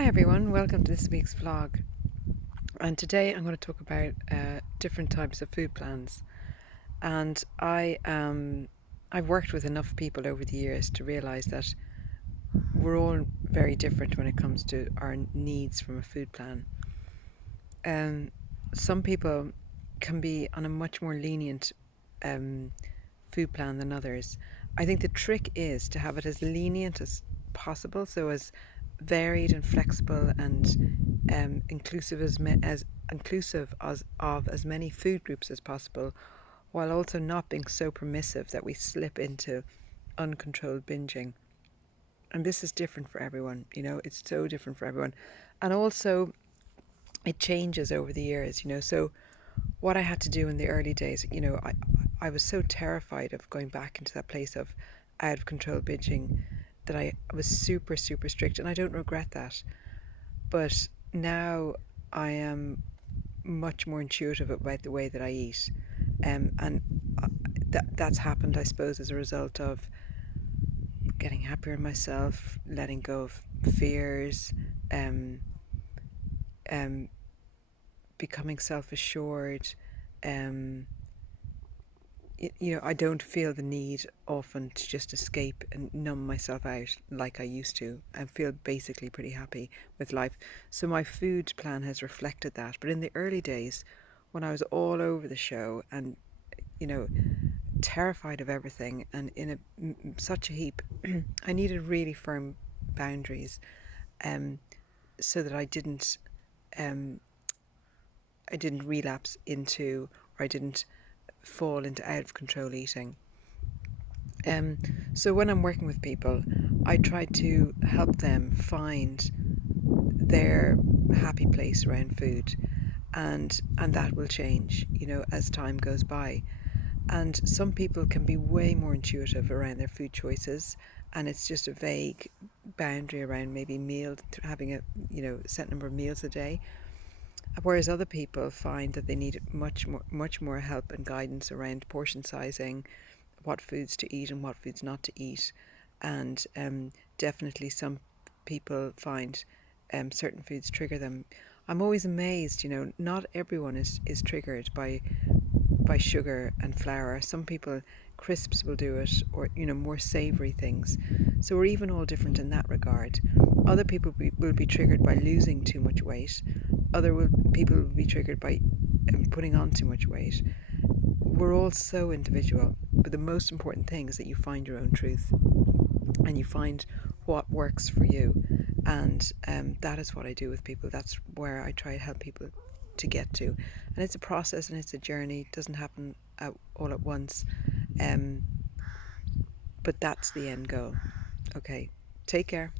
Hi everyone, welcome to this week's vlog. And today I'm going to talk about different types of food plans. And I've worked with enough people over the years to realise that we're all very different when it comes to our needs from a food plan. Um, some people can be on a much more lenient food plan than others. I think the trick is to have it as lenient as possible, so as varied and flexible and inclusive as inclusive of as many food groups as possible, while also not being so permissive that we slip into uncontrolled binging. And this is different for everyone, it's so different for everyone. And also it changes over the years, so what I had to do in the early days, I was so terrified of going back into that place of out of control binging that I was super, super strict, and I don't regret that. But now I am much more intuitive about the way that I eat. And that's happened, I suppose, as a result of getting happier in myself, letting go of fears, um, um, becoming self-assured. Um, I don't feel the need often to just escape and numb myself out like I used to. I feel basically pretty happy with life. So my food plan has reflected that. But in the early days, when I was all over the show and, you know, terrified of everything and in such a heap, I needed really firm boundaries, so that um, I didn't relapse into, or I didn't fall into out of control eating. Um, so when I'm working with people, I try to help them find their happy place around food, and that will change, as time goes by. And some people can be way more intuitive around their food choices, and it's just a vague boundary around maybe having a set number of meals a day. Whereas other people find that they need much more help and guidance around portion sizing, what foods to eat and what foods not to eat. And definitely some people find certain foods trigger them. I'm always amazed, not everyone is triggered by sugar and flour. Some people, crisps will do it, or more savoury things. So we're even all different in that regard. Other people will be triggered by losing too much weight. People will be triggered by putting on too much weight. We're all so individual, but the most important thing is that you find your own truth and you find what works for you. And that is what I do with people. That's where I try to help people to get to. And it's a process and it's a journey. It doesn't happen all at once. But that's the end goal. Okay, take care.